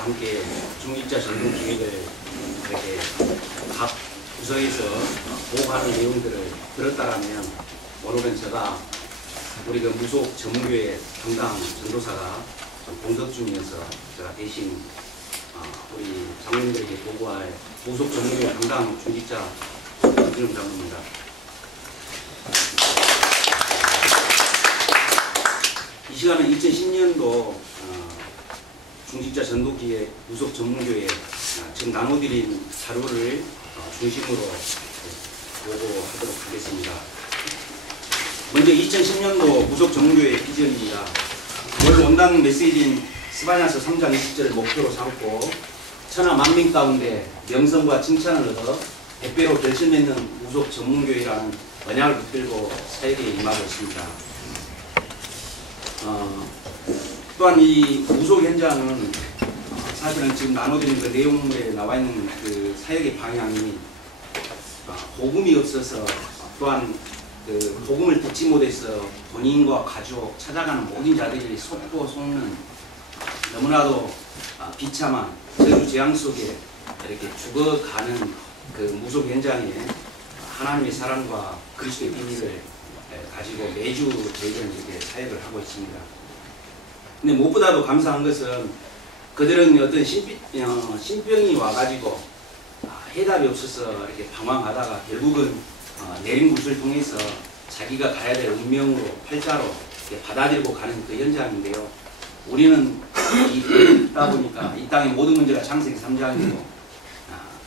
사역자들과 함께 중직자 전공 기획을 이렇게 각 부서에서 보고하는 내용들을 들었다라면 오늘은 제가 우리 그 무속 전문교회 담당 전도사가 공석 중이어서 제가 대신 우리 장로님들에게 보고할 무속 전문교회 담당 중직자 김진웅 장로입니다. 이 시간은 2010년도 중직자 전도기획 무속 전문교회 지금 나눠드린 자료를 중심으로 보고하도록 하겠습니다. 먼저 2010년도 무속 전문교회 비전입니다. 월 원당 메시지인 스바냐서 3장 20절을 목표로 삼고 천하 만민 가운데 명성과 칭찬을 얻어 백배로 결실맺는 무속 전문교회라는 언약을 붙들고 사역에 임하고 있습니다. 또한 이 무속 현장은 사실은 지금 나눠드린 그 내용에 나와 있는 그 사역의 방향이 복음이 없어서 또한 그 복음을 듣지 못해서 본인과 가족 찾아가는 모든 자들이 속고 속는 너무나도 비참한 저주 재앙 속에 이렇게 죽어가는 그 무속 현장에 하나님의 사랑과 그리스도의 비밀을 가지고 매주 저희들은 이렇게 사역을 하고 있습니다. 근데 무엇보다도 감사한 것은 그들은 어떤 신병이 와가지고 해답이 없어서 이렇게 방황하다가 결국은 내린 굿을 통해서 자기가 가야 될 운명으로 팔자로 받아들이고 가는 그 현장인데요. 우리는 있다 보니까 이 땅의 모든 문제가 창세기 3장이고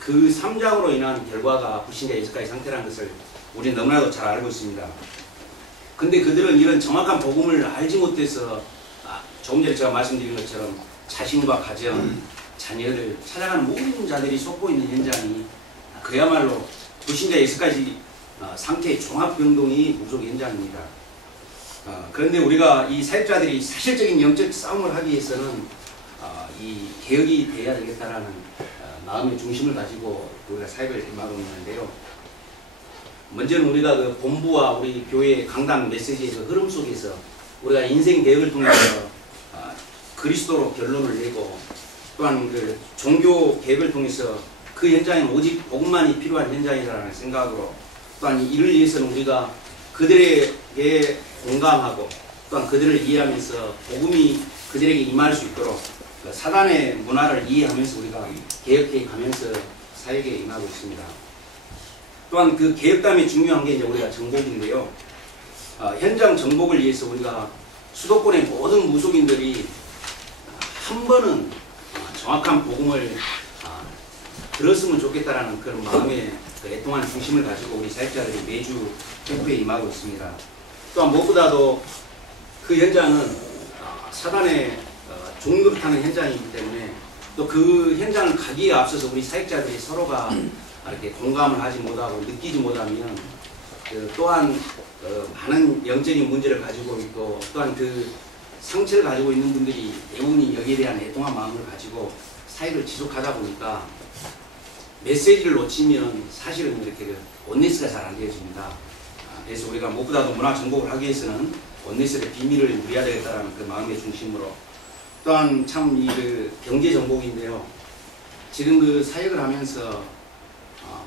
그 3장으로 인한 결과가 불신자 예수까지 상태라는 것을 우리는 너무나도 잘 알고 있습니다. 근데 그들은 이런 정확한 복음을 알지 못해서 조금 전에 제가 말씀드린 것처럼 자신과 가정, 자녀를 찾아가는 모든 자들이 속고 있는 현장이 그야말로 불신자 예수까지 상태의 종합병동이 무속 현장입니다. 그런데 우리가 이 사역자들이 사실적인 영적 싸움을 하기 위해서는 이 개혁이 되어야 되겠다라는 마음의 중심을 가지고 우리가 사역을 임하고 있는데요. 먼저는 우리가 그 본부와 우리 교회의 강단 메시지의 그 흐름 속에서 우리가 인생 개혁을 통해서 그리스도로 결론을 내고 또한 그 종교 개혁을 통해서 그 현장에 오직 복음만이 필요한 현장이라는 생각으로 또한 이를 위해서는 우리가 그들에게 공감하고 또한 그들을 이해하면서 복음이 그들에게 임할 수 있도록 그 사단의 문화를 이해하면서 우리가 개혁해 가면서 사역에 임하고 있습니다. 또한 그 개혁담이 중요한 게 이제 우리가 정복인데요. 현장 정복을 위해서 우리가 수도권의 모든 무속인들이 한 번은 정확한 복음을 들었으면 좋겠다라는 그런 마음의 그 애통한 중심을 가지고 우리 사역자들이 매주 캠프에 임하고 있습니다. 또한 무엇보다도 그 현장은 사단의 종노릇하는 현장이기 때문에 또 그 현장을 가기에 앞서서 우리 사역자들이 서로가 이렇게 공감을 하지 못하고 느끼지 못하면 또한 많은 영적인 문제를 가지고 있고 또한 그 상처를 가지고 있는 분들이 대부분이 여기에 대한 애통한 마음을 가지고 사역을 지속하다 보니까 메시지를 놓치면 사실은 이렇게 원네스가 잘 안 되어집니다. 그래서 우리가 무엇보다도 문화 정복을 하기 위해서는 원네스의 비밀을 누려야 되겠다는 그 마음의 중심으로 또한 참 이 그 경제 정복인데요. 지금 그 사역을 하면서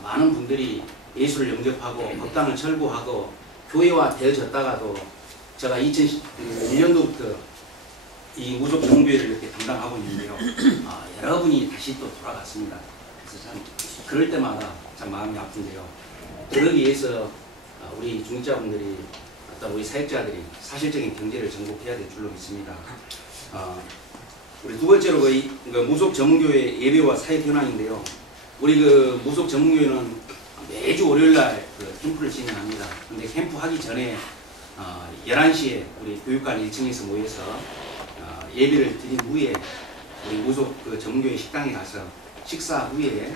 많은 분들이 예수를 영접하고 법당을 철거하고 교회와 되어졌다가도 제가 2001년도부터 이 무속 전문교회를 이렇게 담당하고 있는데요. 여러분이 다시 또 돌아갔습니다. 그래서 참 그럴 때마다 참 마음이 아픈데요. 그러기 위해서 우리 중직자분들이 어떤 우리 사역자들이 사실적인 경제를 정복해야 될 줄로 믿습니다. 우리 두 번째로 그 무속 전문교회 예배와 사역 현황인데요. 우리 그 무속 전문교회는 매주 월요일날 그 캠프를 진행합니다. 근데 캠프 하기 전에 11시에 우리 교육관 1층에서 모여서 예배를 드린 후에 우리 무속 그 전문교회 식당에 가서 식사 후에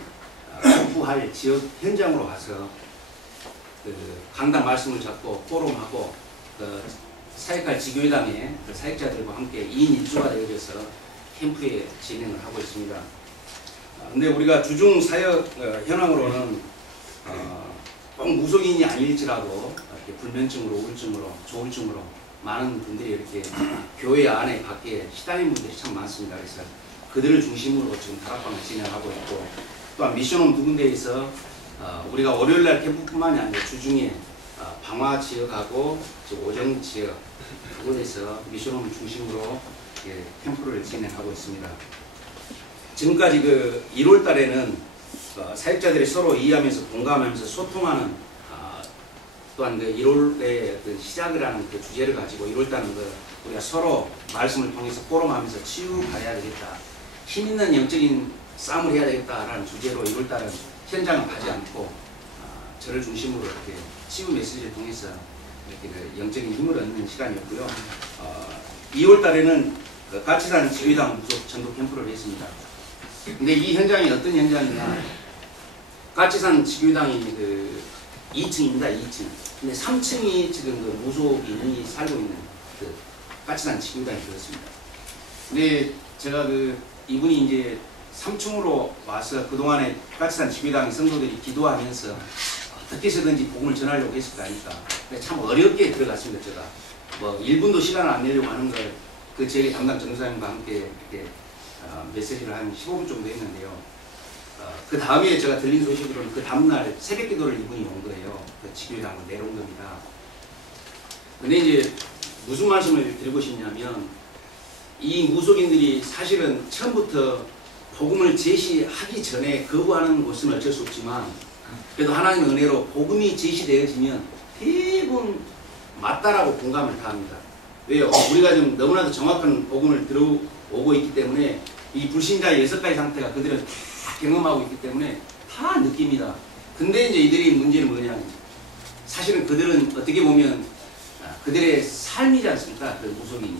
캠프할 지역 현장으로 가서 그 강단 말씀을 잡고 포럼하고 그 사역할 지교회당의 그 사역자들과 함께 2인 1조가 되어져서 캠프에 진행을 하고 있습니다. 근데 우리가 주중 사역 현황으로는 꼭 무속인이 아닐지라도 이렇게 불면증으로 우울증으로 조울증으로 많은 분들이 이렇게 교회 안에 밖에 시달린 분들이 참 많습니다. 그래서 그들을 중심으로 지금 다락방을 진행하고 있고, 또한 미션홈 두 군데에서 우리가 월요일날 캠프뿐만이 아니라 주중에 방화 지역하고 오정 지역 그곳에서 미션홈 중심으로 캠프를 진행하고 있습니다. 지금까지 그 1월 달에는 사역자들이 서로 이해하면서 공감하면서 소통하는 또한 그 1월의 어떤 시작을 하는 그 주제를 가지고 1월 달은 우리가 서로 말씀을 통해서 포럼하면서 치유가야 되겠다, 힘 있는 영적인 싸움을 해야 되겠다라는 주제로 1월 달은 현장을 가지 않고 저를 중심으로 이렇게 치유 메시지를 통해서 이렇게 그 영적인 힘을 얻는 시간이었고요. 2월 달에는 그 가치산 지휘당 무속 전도 캠프를 했습니다. 근데 이 현장이 어떤 현장이냐? 가치산 지휘당이 그 2층입니다. 2층. 근데 3층이 지금 그 무속인이 살고 있는 그 가치산 지휘당이 그렇습니다. 근데 제가 그 이분이 이제 3층으로 와서 그동안에 가치산 지휘당 성도들이 기도하면서 어떻게 해서든지 복음을 전하려고 했을 거 아닙니까? 참 어렵게 들어갔습니다. 제가 뭐 1분도 시간을 안 내려고 하는 걸 그 지역의 담당 전도사님과 함께 이렇게 메시지를 한 15분 정도 했는데요. 그 다음에 제가 들린 소식으로는 그 다음날 새벽 기도를 이분이 온 거예요. 그 지교회당으로 내려온 겁니다. 근데 이제 무슨 말씀을 드리고 싶냐면, 이 무속인들이 사실은 처음부터 복음을 제시하기 전에 거부하는 것은 어쩔 수 없지만, 그래도 하나님의 은혜로 복음이 제시되어지면 대부분 맞다라고 공감을 다 합니다. 왜요? 우리가 좀 너무나도 정확한 복음을 들어오고 있기 때문에 이 불신자의 6가지 상태가 그들은 다 경험하고 있기 때문에 다 느낍니다. 근데 이제 이들이 문제는 뭐냐면, 사실은 그들은 어떻게 보면 그들의 삶이지 않습니까? 그 무속인이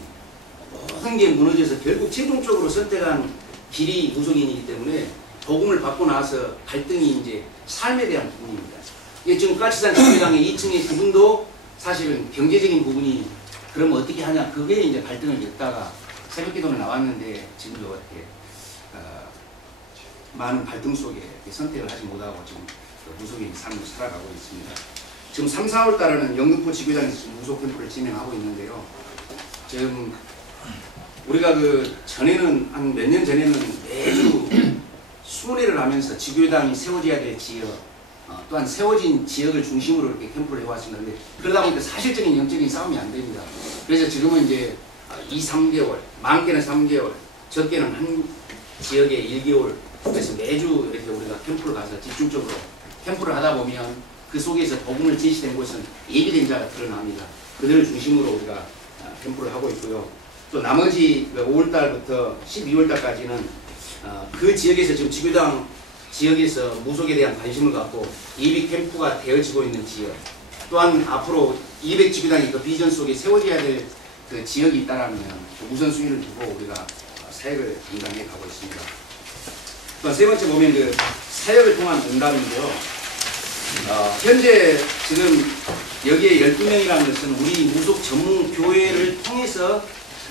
모든 게 무너져서 결국 최종적으로 선택한 길이 무속인이기 때문에 복음을 받고 나서 갈등이 이제 삶에 대한 부분입니다. 이게 지금 가치산 지회당의 2층의 그분도 사실은 경제적인 부분이 그럼 어떻게 하냐, 그게 이제 갈등을 겪다가 새벽 기도는 나왔는데 지금도 이렇게 많은 갈등 속에 선택을 하지 못하고 지금 무속인 삶을 살아가고 있습니다. 지금 3, 4월 달에는 영등포 지교장에서 무속 캠프를 진행하고 있는데요. 지금 우리가 그 전에는 한 몇 년 전에는 매주 순회를 하면서 지교당이 세워져야 될 지역, 또한 세워진 지역을 중심으로 이렇게 캠프를 해왔습니다. 근데 그러다 보니까 사실적인 영적인 싸움이 안 됩니다. 그래서 지금은 이제 2, 3개월, 많게는 3개월, 적게는 한 지역에 1개월, 그래서 매주 이렇게 우리가 캠프를 가서 집중적으로 캠프를 하다 보면 그 속에서 복음을 제시된 곳은 예비된 자가 드러납니다. 그들을 중심으로 우리가 캠프를 하고 있고요. 또 나머지 5월달부터 12월달까지는 그 지역에서 지금 지교당 지역에서 무속에 대한 관심을 갖고 예비 캠프가 되어지고 있는 지역, 또한 앞으로 200지교당이 그 비전 속에 세워져야 될 그 지역이 있다라면 우선순위를 두고 우리가 사역을 감당해 가고 있습니다. 또 세 번째 보면 그 사역을 통한 응답인데요. 현재 지금 여기에 12명이라는 것은 우리 무속 전문 교회를 통해서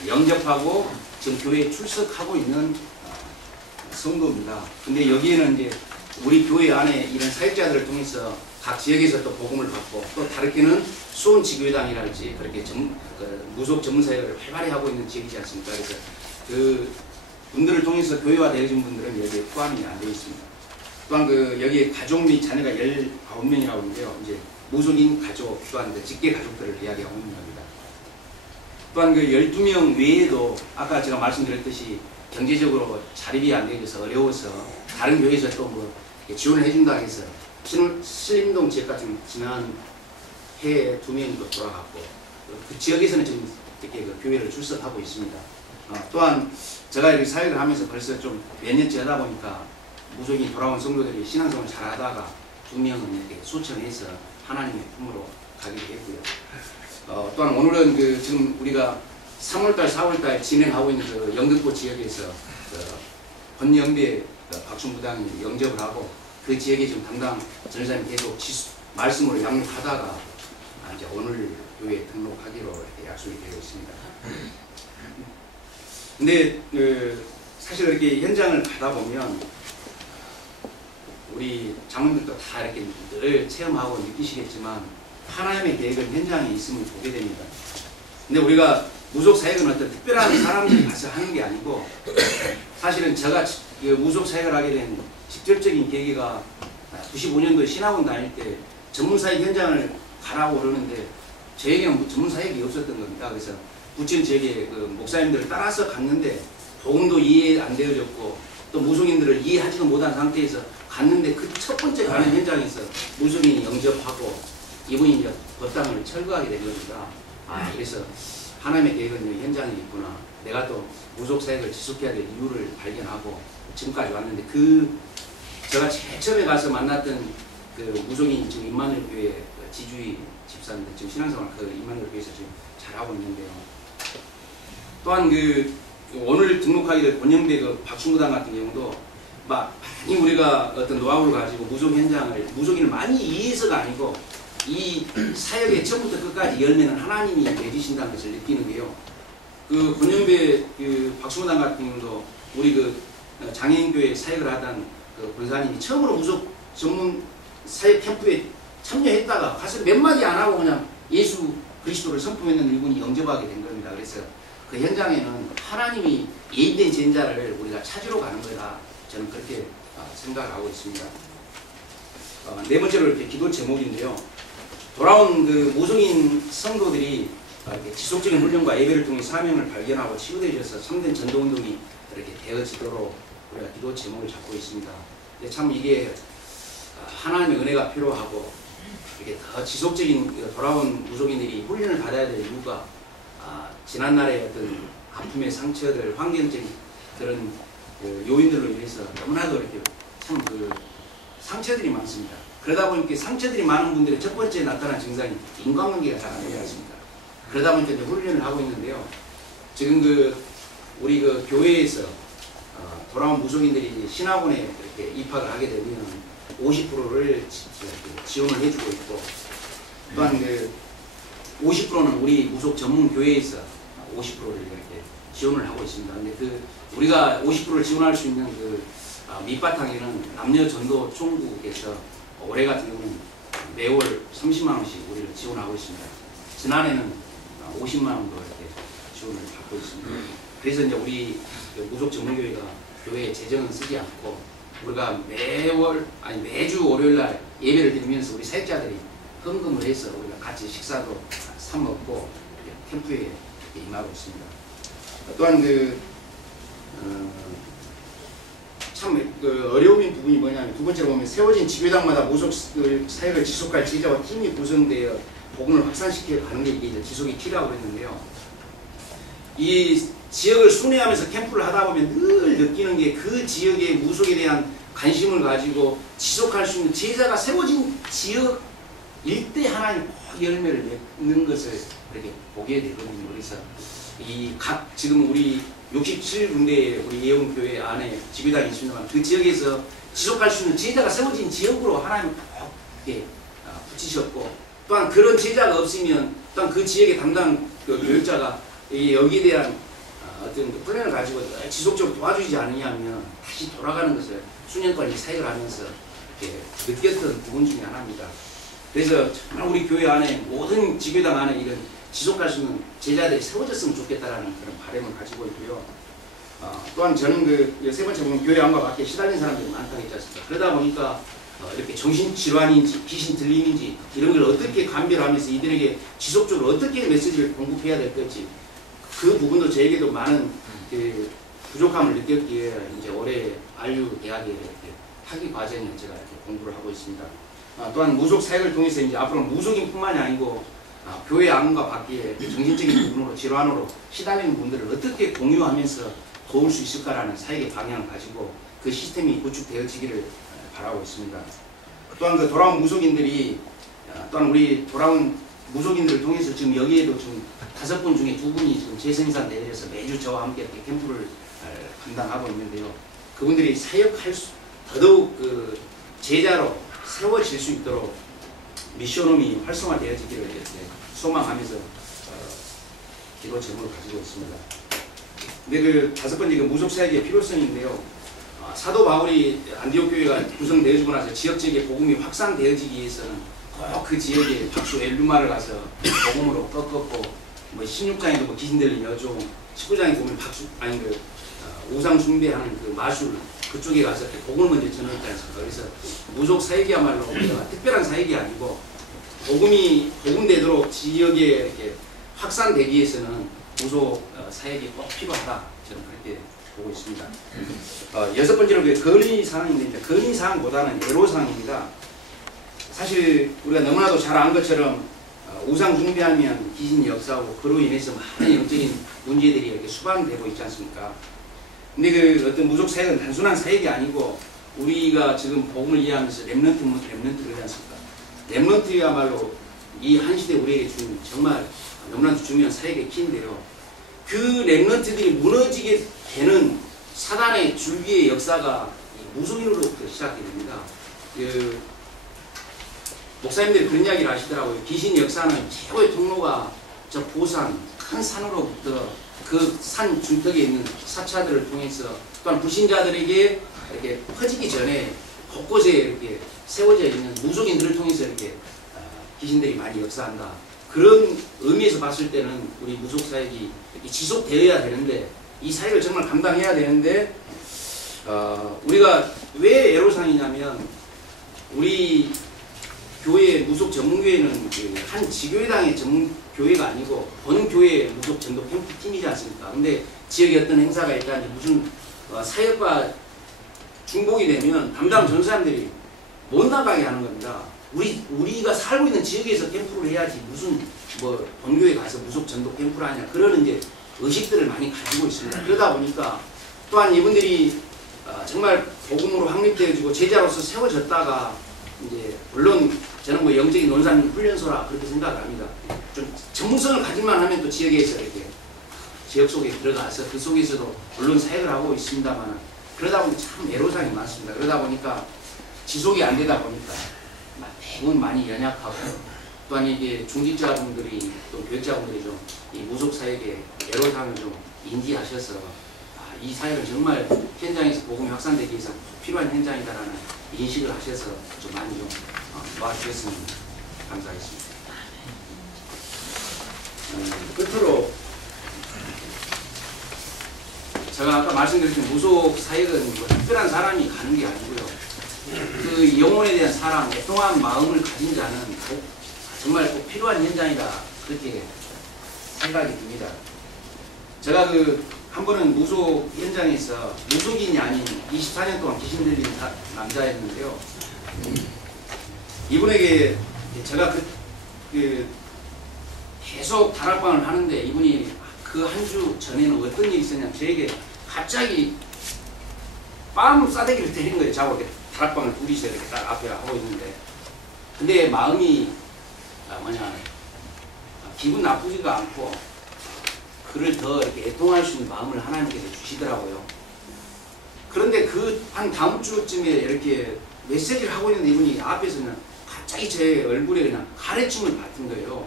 영접하고 지금 교회에 출석하고 있는 성도입니다. 근데 여기에는 이제 우리 교회 안에 이런 사역자들을 통해서 각 지역에서 또 복음을 받고, 또 다르게는 수원 지교회당이랄지 그렇게 무속 전문 사역을 활발히 하고 있는 지역이지 않습니까? 그래서 그 분들을 통해서 교회화 되어진 분들은 여기에 포함이 안 되어 있습니다. 또한 그 여기에 가족 및 자녀가 19명이라고 하는데요. 이제 무속인 가족, 또한 그 직계 가족들을 이야기하고 있는 겁니다. 또한 그 12명 외에도 아까 제가 말씀드렸듯이 경제적으로 자립이 안 되어서 어려워서 다른 교회에서 또 뭐 지원을 해준다 해서 신림동 지역 같은 지난 해에 2명이 또 돌아갔고, 그 지역에서는 지금 이렇게 그 교회를 출석하고 있습니다. 또한 제가 이렇게 사역을 하면서 벌써 좀 몇 년째 하다 보니까 무속인 돌아온 성도들이 신앙생활을 잘 하다가 2명은 이렇게 소천해서 하나님의 품으로 가기도 했고요. 또한 오늘은 그 지금 우리가 3월달, 4월달 진행하고 있는 그 영등포 지역에서 그 권영배 박순부당이 영접을 하고, 그 지역에 지금 담당 전사님 계속 말씀으로 양육하다가 이제 오늘 교회에 등록하기로 이렇게 약속이 되어 있습니다. 근데 사실 이렇게 현장을 가다 보면 우리 장로님들도 다 이렇게 늘 체험하고 느끼시겠지만 하나님의 계획은 현장에 있으면 보게 됩니다. 근데 우리가 무속 사역은 어떤 특별한 사람들이 가서 하는 게 아니고 사실은 제가 무속 사역을 하게 된 직접적인 계기가 95년도에 신학원 다닐 때 전문 사역 현장을 가라고 그러는데 저에게는 전문 사역이 없었던 겁니다. 그래서 부천 지역의 그 목사님들을 따라서 갔는데 복음도 이해 안 되어졌고 또 무속인들을 이해하지도 못한 상태에서 갔는데 그 첫 번째 가는 현장에서 무속인이 영접하고 이분이 이제 법당을 철거하게 된 겁니다. 그래서 하나님의 계획은 현장에 있구나. 내가 또 무속 사역을 지속해야 될 이유를 발견하고 지금까지 왔는데 제가 제일 처음에 가서 만났던 그 무속인 지금 임마누엘 교회 지주의 집사인데 지금 신앙생활 그 임마누엘 교회에서 지금 잘하고 있는데요. 또한 오늘 등록하게 될 권영대 그 박충무당 같은 경우도 많이 우리가 어떤 노하우를 가지고 무속인을 많이 이해해서가 아니고 이 사역의 처음부터 끝까지 열매는 하나님이 내주신다는 것을 느끼는 게요. 그 권영대 그 박충무당 같은 경우도 우리 그 장애인교회 사역을 하던 그 권사님이 처음으로 무속 전문 사역 캠프에 참여했다가 가서 몇 마디 안 하고 그냥 예수 그리스도를 선포했는 이분이 영접하게 된 겁니다. 그래서 그 현장에는 하나님이 예비된 제자를 우리가 찾으러 가는 거다. 저는 그렇게 생각을 하고 있습니다. 네 번째로 이렇게 기도 제목인데요. 돌아온 그 무속인 성도들이 이렇게 지속적인 훈련과 예배를 통해 사명을 발견하고 치유되어져서 참된 전도운동이 이렇게 되어지도록 우리가 기도 제목을 잡고 있습니다. 근데 참 이게 하나님의 은혜가 필요하고 이렇게 더 지속적인 돌아온 무속인들이 훈련을 받아야 될 이유가 지난날의 어떤 아픔의 상처들, 환경적인 그런 요인들로 인해서 너무나도 이렇게 참 상처들이 많습니다. 그러다 보니까 상처들이 많은 분들의 첫 번째 나타난 증상이 인간관계가 잘 안 되지 않습니까? 그러다 보니까 이제 훈련을 하고 있는데요. 지금 우리 교회에서 돌아온 무속인들이 신학원에 이렇게 입학을 하게 되면 50%를 지원을 해주고 있고 또한 50%는 우리 무속 전문 교회에서 50%를 이렇게 지원을 하고 있습니다. 근데 우리가 50%를 지원할 수 있는 밑바탕에는 남녀 전도 총국에서 올해 같은 경우는 매월 30만 원씩 우리를 지원하고 있습니다. 지난해는 50만 원도 이렇게 지원을 받고 있습니다. 그래서 이제 우리 무속 전문교회가 교회에 재정은 쓰지 않고 우리가 매주 월요일날 예배를 드리면서 우리 사역자들이 헌금을 해서 우리가 같이 식사도 사 먹고 캠프에 임하고 있습니다. 또한 참 어려운 부분이 뭐냐면 두 번째로 보면 세워진 지교당마다 무속 사역을 지속할 제자와 팀이 구성되어 복음을 확산시켜 가는 게 이게 지속이 필요하고 했는데요. 이 지역을 순회하면서 캠프를 하다 보면 늘 느끼는 게 그 지역의 무속에 대한 관심을 가지고 지속할 수 있는 제자가 세워진 지역 일대 하나님 꼭 열매를 맺는 것을 이렇게 보게 되거든요. 그래서 지금 우리 67군데의 우리 예원교회 안에 지교당이 있습니다만 그 지역에서 지속할 수 있는 제자가 세워진 지역으로 하나님 꼭 이렇게 붙이셨고 또한 그런 제자가 없으면 또한 그 지역의 담당 교육자가 여기에 대한 어떤 플랜을 가지고 지속적으로 도와주지 않느냐면 다시 돌아가는 것을 수년간 사역을 하면서 이렇게 느꼈던 부분 중에 하나입니다. 그래서 정말 우리 교회 안에 모든 지교당 안에 이런 지속할 수 있는 제자들이 세워졌으면 좋겠다라는 그런 바람을 가지고 있고요. 또한 저는 세 번째 보면 교회 안과 밖에 시달린 사람들이 많다고 했지 않습니까? 그러다 보니까 이렇게 정신질환인지 귀신 들림인지 이런 걸 어떻게 감별하면서 이들에게 지속적으로 어떻게 메시지를 공급해야 될 건지 그 부분도 저에게도 많은 부족함을 느꼈기에 이제 올해 RU 대학에 학위 과정에 제가 이렇게 공부를 하고 있습니다. 또한 무속 사역을 통해서 이제 앞으로 무속인뿐만이 아니고 교회 안과 밖에 정신적인 부분으로 질환으로 시달리는 분들을 어떻게 공유하면서 도울 수 있을까라는 사역의 방향을 가지고 그 시스템이 구축되어지기를 바라고 있습니다. 또한 돌아온 무속인들이 또한 우리 돌아온 무속인들을 통해서 지금 여기에도 지금 5분 중에 2분이 지금 재생산 내려서 매주 저와 함께 이렇게 캠프를 감당하고 있는데요. 그분들이 사역할 더더욱 제자로 세워질 수 있도록 미션홈이 활성화되어지기를 이렇게 소망하면서 기도 제목을 가지고 있습니다. 근데 5번째 무속 사역의 필요성인데요. 사도 바울이 안디옥 교회가 구성되어지고 나서 지역 지역에 복음이 확산되어지기 위해서는 꼭 그 지역에 박수 엘루마를 가서 복음으로 꺾었고 뭐 16장에도 뭐 귀신 들린 여종, 19장에 보면 우상 숭배하는 그 마술 그쪽에 가서 복음을 먼저 전했지 않습니까? 그래서 무속 사역이야말로 우리가 특별한 사역이 아니고 복음되도록 지역에 이렇게 확산되기 위해서는 무속 사역이 꼭 필요하다. 저는 그렇게 보고 있습니다. 여섯 번째로 건의사항인데 건의사항보다는 애로사항입니다. 사실 우리가 너무나도 잘 안 것처럼 우상 숭배하면 귀신이 역사하고 그로 인해서 많은 영적인 문제들이 이렇게 수반되고 있지 않습니까? 근데 그 어떤 무속 사역은 단순한 사역이 아니고 우리가 지금 복음을 이해하면서 렘넌트 그러지 않습니까? 렘넌트야말로 이 한 시대 우리에게 준 정말 너무나도 중요한 사역의 키인데요. 그 렘넌트들이 무너지게 되는 사단의 줄기의 역사가 무속인으로부터 시작이 됩니다. 목사님들이 그런 이야기를 하시더라고요. 귀신 역사는 최고의 통로가 저 보산 큰 산으로부터 그 산 중턱에 있는 사차들을 통해서 또한 불신자들에게 이렇게 퍼지기 전에 곳곳에 이렇게 세워져 있는 무속인들을 통해서 이렇게 귀신들이 많이 역사한다. 그런 의미에서 봤을 때는 우리 무속 사역이 지속되어야 되는데 이 사역을 정말 감당해야 되는데 우리가 왜 애로사항이냐면 우리 교회 무속 전문교회는 한 지교회당의 전문교회가 아니고 본교회 무속 전도 캠프팀이지 않습니까? 근데 지역에 어떤 행사가 있다든지 무슨 사역과 중복이 되면 담당 전사님들이 못 나가게 하는 겁니다. 우리가 살고 있는 지역에서 캠프를 해야지 무슨 뭐 본교회 가서 무속 전도 캠프를 하냐 그런 이제 의식들을 많이 가지고 있습니다. 그러다 보니까 또한 이분들이 정말 복음으로 확립되어지고 제자로서 세워졌다가 이제 물론 저는 뭐 영적인 논산 훈련소라 그렇게 생각을 합니다. 좀 전문성을 가질만 하면 또 지역에서 이렇게 지역 속에 들어가서 그 속에서도 물론 사역을 하고 있습니다만 그러다 보니 참 애로사항이 많습니다. 그러다 보니까 지속이 안 되다 보니까 대부분 많이 연약하고 또한 이게 중직자분들이 또 교육자분들이 좀 이 무속 사역의 애로사항을 좀 인지하셔서 이 사역은 정말 현장에서 복음이 확산되기 위해서 필요한 현장이다라는 인식을 하셔서 좀 많이 좀 도와주셨으면 감사하겠습니다. 끝으로 제가 아까 말씀드렸던 무속 사역은 뭐 특별한 사람이 가는 게 아니고요. 그 영혼에 대한 사랑, 애통한 마음을 가진 자는 정말 꼭 필요한 현장이다 그렇게 생각이 듭니다. 제가 한 번은 무속 현장에서 무속인이 아닌 24년 동안 귀신 들린 남자였는데요. 이분에게 제가 계속 다락방을 하는데 이분이 그 한 주 전에는 어떤 일이 있었냐면 저에게 갑자기 빰 싸대기를 때린 거예요. 자고 이렇게 다락방을 둘이서 이렇게 딱 앞에 하고 있는데 근데 마음이 기분 나쁘지가 않고 그를 더 이렇게 애통할 수 있는 마음을 하나님께서 주시더라고요. 그런데 한 다음 주쯤에 이렇게 메시지를 하고 있는데 이분이 앞에서 그냥 갑자기 제 얼굴에 그냥 가래춤을 받은 거예요.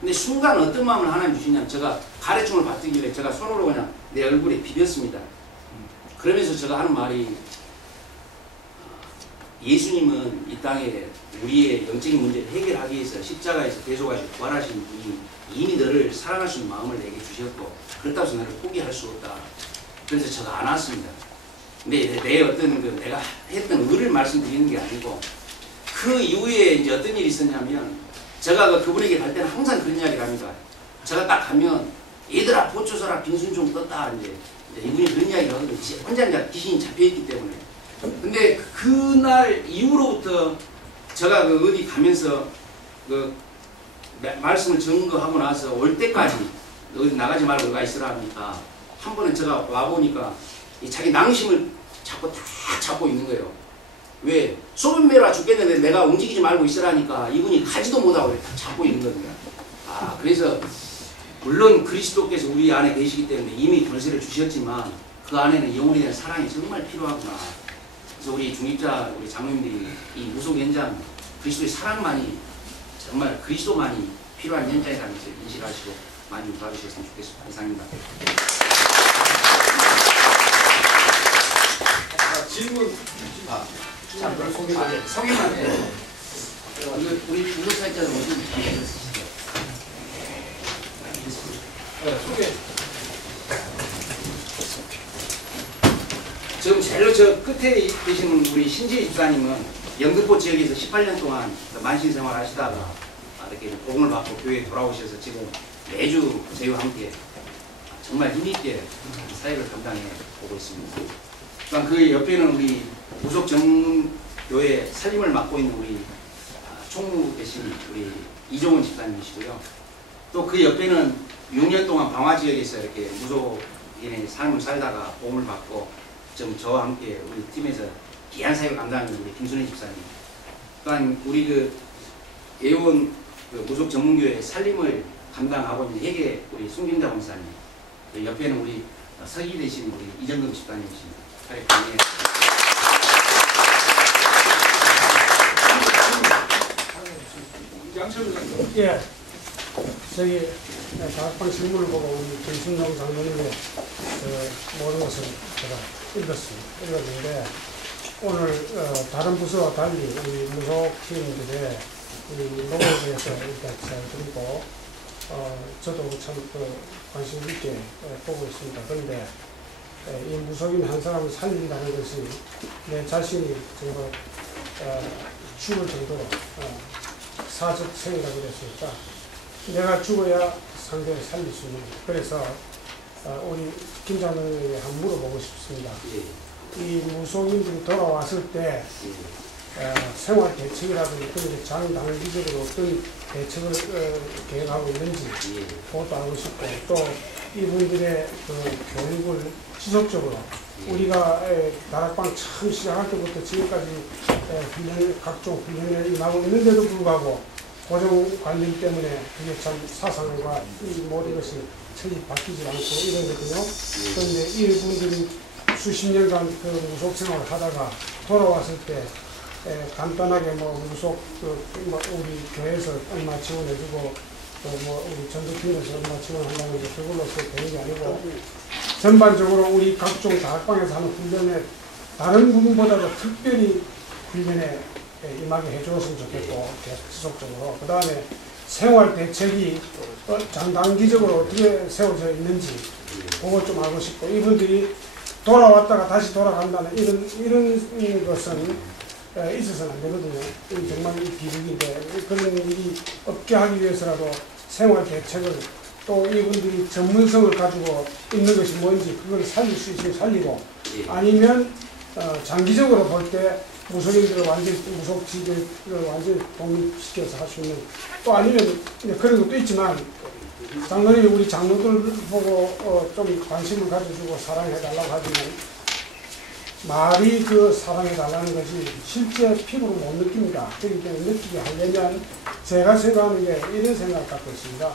근데 순간 어떤 마음을 하나님 주시냐면 제가 가래춤을 받기길래 제가 손으로 그냥 내 얼굴에 비볐습니다. 그러면서 제가 하는 말이 예수님은 이 땅에 우리의 영적인 문제를 해결하기 위해서 십자가에서 대속하시고 부활하신 분이 이미 너를 사랑할 수 있는 마음을 내게 주셨고 그렇다고 해서 너를 포기할 수 없다. 그래서 제가 안 왔습니다. 근데 내 어떤 내가 했던 의를 말씀드리는 게 아니고 그 이후에 이제 어떤 일이 있었냐면 제가 그분에게 갈 때는 항상 그런 이야기를 합니다. 제가 딱 가면 얘들아 보초 서라 빙순 좀 떴다 이제 이분이 그런 이야기를 하거든요. 혼자 이제 귀신이 잡혀있기 때문에. 근데 그날 이후로부터 제가 어디 가면서 말씀을 증거하고 나서 올 때까지 어디 나가지 말고 가 있으라 하니까 한 번은 제가 와보니까 자기 낭심을 자꾸 다 잡고 있는 거예요. 왜? 소변 매라 죽겠는데 내가 움직이지 말고 있으라니까 이분이 가지도 못하고 다 잡고 있는 겁니다. 그래서 물론 그리스도께서 우리 안에 계시기 때문에 이미 권세를 주셨지만 그 안에는 영혼에 대한 사랑이 정말 필요하구나. 그래서 우리 중직자, 우리 장로님들이 이 무속 현장, 그리스도의 사랑만이 정말 그리스도만이 필요한 현장이라는 것을 인식하시고 많이 도와주셨으면 좋겠습니다. 이상입니다. 질문 성의만 해요. 우리 중국 사역자들 모두 쓰시죠. 소개. 지금 제일 저 끝에 계신 우리 신지혜 집사님은 영등포 지역에서 18년 동안 만신 생활 하시다가 이렇게 복음을 받고 교회에 돌아오셔서 지금 매주 저희와 함께 정말 힘있게 사역을 감당해 보고 있습니다. 또한 그 옆에는 우리 무속 전문교회 살림을 맡고 있는 우리 총무 되신 우리 이종원 집사님이시고요. 또 그 옆에는 6년 동안 방화 지역에서 이렇게 무속인의 삶을 살다가 복음을 받고 좀 저와 함께 우리 팀에서 귀한 사역을 감당하는 우리 김순혜 집사님. 또한 우리 그 예원 그 무속 전문교회 살림을 감당하고 있는 회계 우리 송진자 권사님. 그 옆에는 우리 서기 되신 우리 이정금 집사님이십니다. 예, 저기 다락방 실문을 보고 우리 김순영 장로님의 모든 것을 제가 읽었는데 오늘 다른 부서와 달리 우리 무속팀들의 우리 노고에 대해서 일단 잘 드리고 저도 참 관심 있게 보고 있습니다. 그런데 이 무속인 한 사람을 살린다는 것이 내 자신이 정말 죽을 정도로 사적 생이라고 그럴 수 있다. 내가 죽어야 상대를 살릴 수 있는. 그래서 우리 김 장로님에게 한번 물어보고 싶습니다. 이 무속인들이 돌아왔을 때 생활 대책이라든지 그런 장단기적으로 어떤 대책을 계획하고 있는지 그것도 알고 싶고 또 이분들의 그 교육을 지속적으로 우리가 다락방 처음 시작할 때부터 지금까지 각종 훈련에 임하고 있는데도 불구하고 고정관념 때문에 그게 참 사상과 이 모든 것이 철이 바뀌지 않고 이러거든요. 그런데 이분들이 수십 년간 그 무속 생활을 하다가 돌아왔을 때 간단하게 무속 우리 교회에서 얼마 지원해주고 또 우리 전도팀에서 얼마 지원한다는 게 그걸로서 되는 게 아니고 전반적으로 우리 각종 다락방에서 하는 훈련에 다른 부분보다도 특별히 훈련에 임하게 해주었으면 좋겠고 계속 지속적으로 그 다음에 생활 대책이 장단기적으로 어떻게 세워져 있는지 그걸 좀 알고 싶고 이분들이 돌아왔다가 다시 돌아간다는 이런 것은 있어서는 안 되거든요. 정말 비극인데 그런 일이 없게 하기 위해서라도 생활 대책을 또 이분들이 전문성을 가지고 있는 것이 뭔지 그걸 살릴 수 있으면 살리고 아니면 장기적으로 볼 때 무속인들을 완전히 무속지를 완전히 독립시켜서 할 수 있는 또 아니면 그런 것도 있지만 장로님이 우리 장로들 보고 좀 관심을 가져주고 사랑해달라고 하지만 말이 그 사랑해달라는 것이 실제 피부로 못 느낍니다. 그렇기 때문에 느끼게 하려면 제가 생각하는 게 이런 생각을 갖고 있습니다.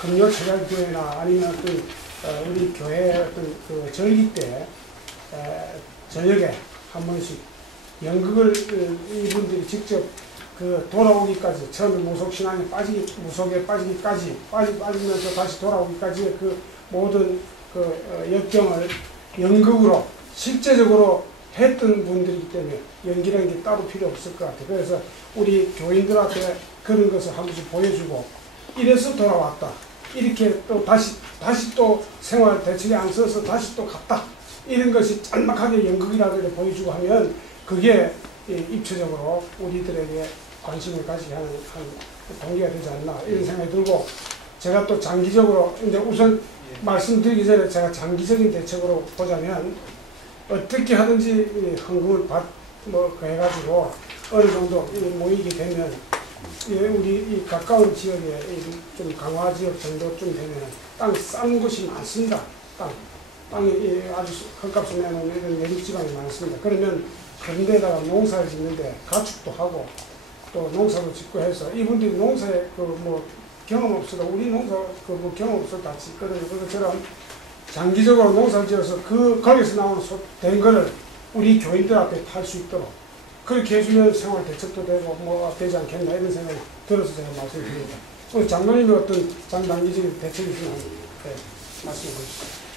금요철야교회나 아니면 어떤 우리 교회 어떤 그 절기 때 저녁에 한 번씩 연극을 이분들이 직접 그 돌아오기까지 처음에 무속신앙에 무속에 빠지기까지 빠지면서 다시 돌아오기까지의 그 모든 그 역경을 연극으로 실제적으로 했던 분들이기 때문에 연기라는 게 따로 필요 없을 것 같아요. 그래서 우리 교인들한테 그런 것을 한 번씩 보여주고 이래서 돌아왔다. 이렇게 또 다시 또 생활 대책에 안 써서 다시 또 갔다. 이런 것이 짤막하게 연극이라도 보여주고 하면 그게 입체적으로 우리들에게 관심을 가지게 하는 동기가 되지 않나 이런 생각이 들고 제가 또 장기적으로 이제 우선 말씀드리기 전에 제가 장기적인 대책으로 보자면 어떻게 하든지 헌금을 해가지고 어느 정도 모이게 되면 우리 이 가까운 지역에 좀 강화 지역 정도쯤 되면 땅 싼 곳이 많습니다. 땅이 아주 헐값을 내놓는 이런 내륙지방이 많습니다. 그러면 그런 데다가 농사를 짓는데 가축도 하고 또 농사도 짓고 해서 이분들이 농사에 경험 없어도 우리 농사 경험 없어도 다 짓거든요. 그것처럼 장기적으로 농사를 지어서 거기서 나온 된 거를 우리 교인들한테 팔 수 있도록 그렇게 해주면 생활 대책도 되고 되지 않겠나 이런 생각이 들어서 제가 말씀드립니다. 오늘 장로님이 어떤 장단기적인 대책이 있으면 말씀해 주시죠.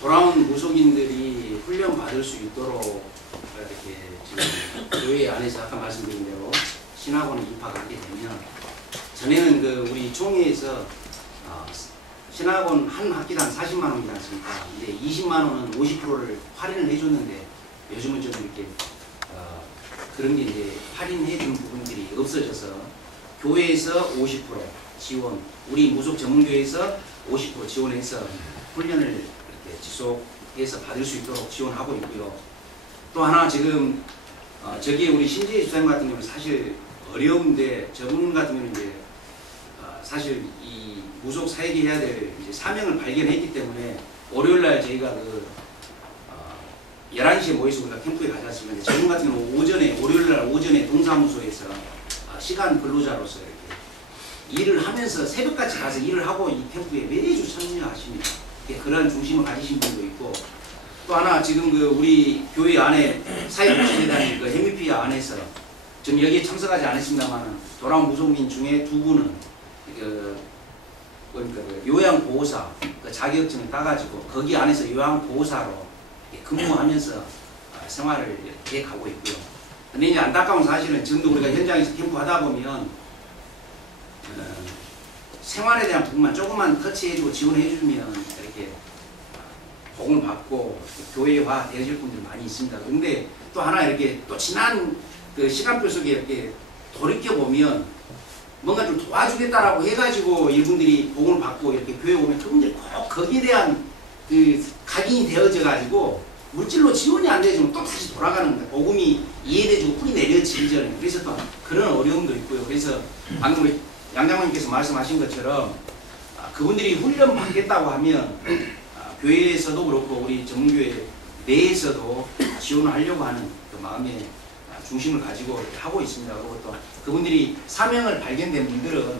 돌아온 무속인들이 훈련 받을 수 있도록 이렇게 지금 교회 안에서 아까 말씀드린 대로 신학원에 입학하게 되면 전에는 우리 총회에서 신학원 한 학기당 40만 원이지 않습니까? 근데 20만 원은 50%를 할인을 해줬는데 요즘은 좀 이렇게 그런 게 이제 할인해주는 부분들이 없어져서 교회에서 50% 지원, 우리 무속 전문교회에서 50% 지원해서 훈련을 이렇게 지속해서 받을 수 있도록 지원하고 있고요. 또 하나 지금 저기 우리 신재희 주사님 같은 경우는 사실 어려운데 저분 같은 경우는 이제 사실 이 무속 사역이 해야 될 이제 사명을 발견했기 때문에 월요일날 저희가 11시에 모여서 우리가 캠프에 가지 않습니까? 저분 같은 경우는 오전에 월요일날 오전에 동사무소에서 시간 근로자로서 이렇게 일을 하면서 새벽까지 가서 일을 하고 이 캠프에 매주 참여하십니다. 그런 중심을 가지신 분도 있고 또 하나 지금 우리 교회 안에 사회복지재단이 해미피 안에서 좀 여기에 참석하지 않았습니다만 돌아온 무속민 중에 2분은 그러니까 요양보호사 자격증을 따가지고 거기 안에서 요양보호사로 근무하면서 생활을 이렇게 가고 있고요. 근데 이제 안타까운 사실은 지금도 우리가 현장에서 캠프 하다 보면 생활에 대한 부분만 조금만 터치해주고 지원해주면 이렇게 복을 받고 교회화 되어질 분들이 많이 있습니다. 그런데 또 하나 이렇게 또 지난 그 시간표 속에 이렇게 돌이켜보면 뭔가 좀 도와주겠다라고 해가지고 이분들이 복을 받고 이렇게 교회 오면 그분들이 꼭 거기에 대한 그 각인이 되어져가지고 물질로 지원이 안 되지만 또 다시 돌아가는 겁니다. 복음이 이해되고 뿌리 내려지기 전에. 그래서 또 그런 어려움도 있고요. 그래서 방금 우리 양 장로님께서 말씀하신 것처럼 그분들이 훈련 받겠다고 하면 교회에서도 그렇고 우리 전문교회 내에서도 지원을 하려고 하는 그 마음의 중심을 가지고 이렇게 하고 있습니다. 그리고 또 그분들이 사명을 발견된 분들은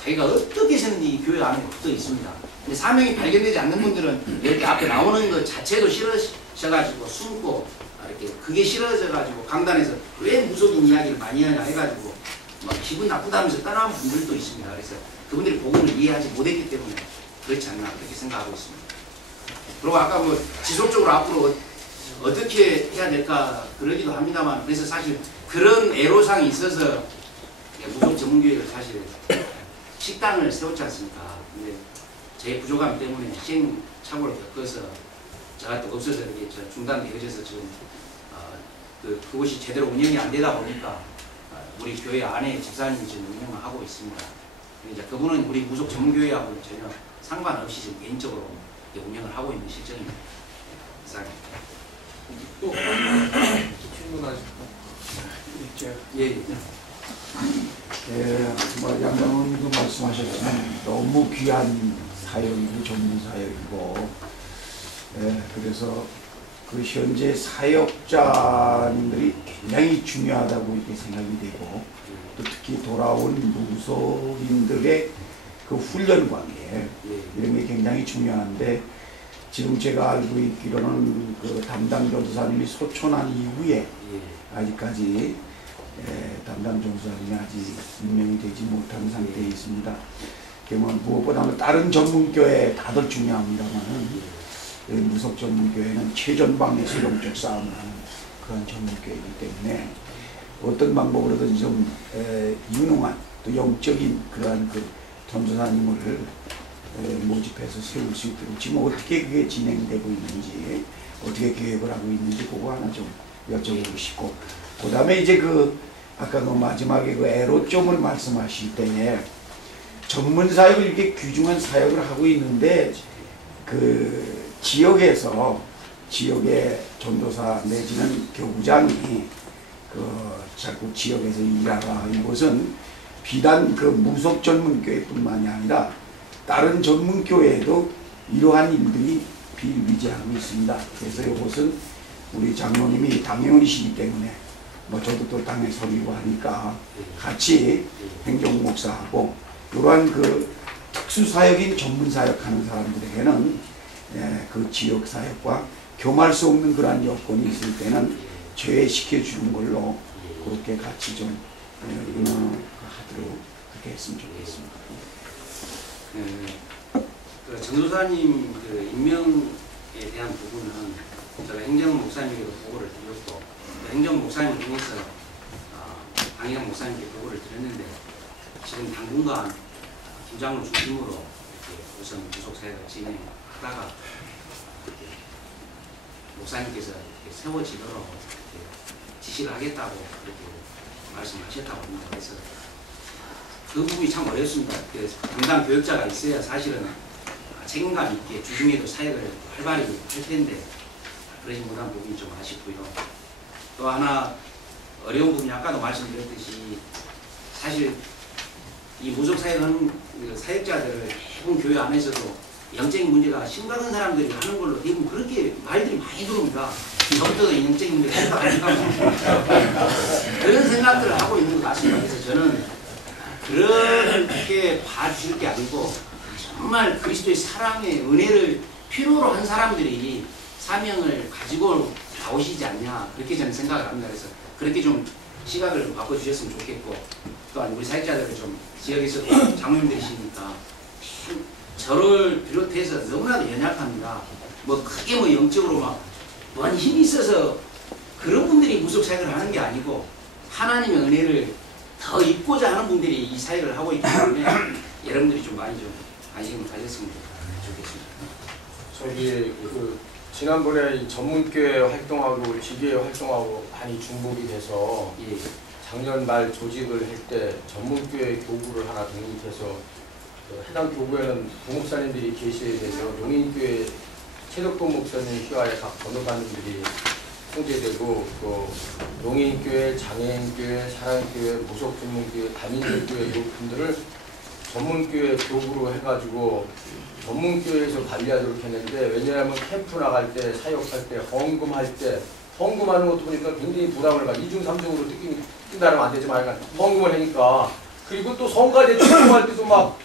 자기가 어떻게 해서는지 이 교회 안에 붙어 있습니다. 근데 사명이 발견되지 않는 분들은 이렇게 앞에 나오는 것 자체도 싫으셔가지고 숨고 이렇게 그게 싫어져가지고 강단에서 왜 무속인 이야기를 많이 하냐 해가지고 막 기분 나쁘다면서 떠나는 분들도 있습니다. 그래서 그분들이 복음을 이해하지 못했기 때문에 그렇지 않나 그렇게 생각하고 있습니다. 그리고 아까 지속적으로 앞으로 어떻게 해야 될까 그러기도 합니다만 그래서 사실 그런 애로사항이 있어서 무속 전문교회를 사실 식당을 세웠지 않습니까? 근데 제 부족함 때문에 시행착오를 겪어서 제가 또 없어서 이렇게 중단되어져서 지금 그것이 제대로 운영이 안 되다 보니까 우리 교회 안에 집사님이 지금 운영을 하고 있습니다. 이제 그분은 우리 무속 전문교회하고는 전혀 상관없이 지금 개인적으로 운영을 하고 있는 실정입니다. 이상입니다. 또 질문하실까요? 예. 양장님도 말씀하셨지만 너무 귀한 사역이고 전문 사역이고, 그래서 그 현재 사역자님들이 굉장히 중요하다고 이렇게 생각이 되고, 또 특히 돌아온 무속인들의 그 훈련 관계 이런 게 굉장히 중요한데, 지금 제가 알고 있기로는 그 담당 전도사님이 소천한 이후에 아직까지 담당 전도사님이 아직 임명이 되지 못한 상태에 있습니다. 그러면 무엇보다는 다른 전문교회 다들 중요합니다만은 무속 전문교회는 최전방의 실용적 싸움을 하는 그런 전문교회이기 때문에 어떤 방법으로든 좀 유능한 또 영적인 그러한 그 전도사님을 모집해서 세울 수 있도록 지금 어떻게 그게 진행되고 있는지 어떻게 계획을 하고 있는지 그거 하나 좀 여쭤보고 싶고, 그 다음에 이제 아까 마지막에 애로점을 말씀하실 때에 전문 사역을 이렇게 귀중한 사역을 하고 있는데 그 지역에서 지역의 전도사 내지는 교구장이 자꾸 지역에서 일하라, 이것은 비단 그 무속 전문교회뿐만이 아니라 다른 전문교회에도 이러한 일들이 비일비재하고 있습니다. 그래서 이것은 우리 장로님이 당회원이시기 때문에 저도 또 당에 서리고 하니까 같이 행정목사하고 이러한 그 특수사역인 전문사역하는 사람들에게는 그 지역사역과 교마할 수 없는 그러한 여건이 있을 때는 제외시켜주는 걸로 그렇게 같이 좀 하도록 그렇게 했으면 좋겠습니다. 그 전도사님 그 임명에 대한 부분은 제가 행정 목사님에게도 보고를 드렸고 행정 목사님을 통해서 강희영 목사님께 보고를 드렸는데 지금 당분간 김장로 중심으로 우선 무속 사역을 진행하다가 목사님께서 세워지도록 지시를 하겠다고 그렇게 말씀하셨다고 합니다. 그래서 그 부분이 참 어렵습니다. 담당 교역자가 있어야 사실은 책임감 있게 주중에도 사역을 활발히 할 텐데 그러지 못한 부분이 좀 아쉽고요. 또 하나 어려운 부분이 아까도 말씀드렸듯이 사실 이 무속 사역하는 사역자들을 대부분 교회 안에서도 영적인 문제가 심각한 사람들이 하는 걸로 대부분 그렇게 말들이 많이 들어옵니다. 저부터도 영적인 문제가 심각하니까 그런 생각들을 하고 있는 것 같습니다. 그래서 저는 그렇게 봐주실 게 아니고 정말 그리스도의 사랑의 은혜를 필요로 한 사람들이 사명을 가지고 나오시지 않냐 그렇게 저는 생각을 합니다. 그래서 그렇게 좀 시각을 좀 바꿔주셨으면 좋겠고 또한 우리 사역자들을 좀 지역에서도 장로님들이시니까 저를 비롯해서 너무나도 연약합니다. 뭐 크게 뭐 영적으로 막 뭐한 힘이 있어서 그런 분들이 무속 사역을 하는 게 아니고 하나님의 은혜를 더 입고자 하는 분들이 이 사역을 하고 있기 때문에 여러분들이 좀 많이 좀 관심을 가졌으면 좋겠습니다. 저기 지난번에 이 전문교회 활동하고 지교회 활동하고 많이 중복이 돼서 예. 작년 말 조직을 할 때 전문교회 교구를 하나 독립해서 해당 교구에는 부목사님들이 계셔야 돼서 용인교회 최덕돈 목사님 휘하에 각 번호관님들이 통제되고 또 용인교회, 장애인교회, 사랑교회, 무속전문교회, 다민들교회 이 분들을 전문교회 교구로 해가지고 전문교회에서 관리하도록 했는데 왜냐하면 캠프 나갈 때, 사역할 때, 헌금할 때 헌금하는 것도 보니까 굉장히 부담을 받아 2중 3중으로 뛴다면 안 되지만 약간 헌금을 하니까 그리고 또 성가대 출동할 때도 막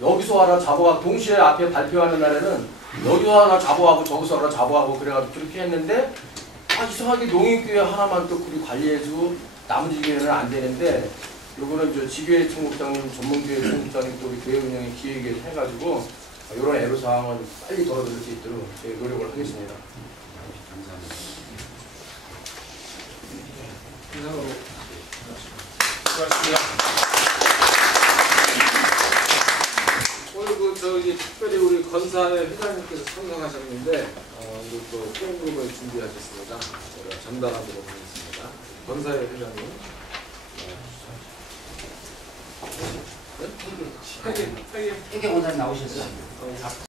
여기서 하나 잡아가고 동시에 앞에 발표하는 날에는 여기서 하나 잡아가고 저기서 하나 잡아가고 그래가지고 그렇게 했는데 이상하게 농인교회 하나만 또 그리 관리해주고 나머지 교회는 안 되는데 요거는 저 지교회 총국장님, 전문교회 총국장님 또 우리 교회 운영에 기획을 해가지고 이런 애로사항은 빨리 덜어드릴 수 있도록 저희 노력을 하겠습니다. 감사합니다. 이상으로 수고하셨습니다. 오늘 저기 특별히 우리 건사의 회장님께서 참석하셨는데 오늘 또 포럼을 준비하셨습니다. 제가 전달하도록 하겠습니다. 건사의 회장님. 회계 원장님 나오셨어요?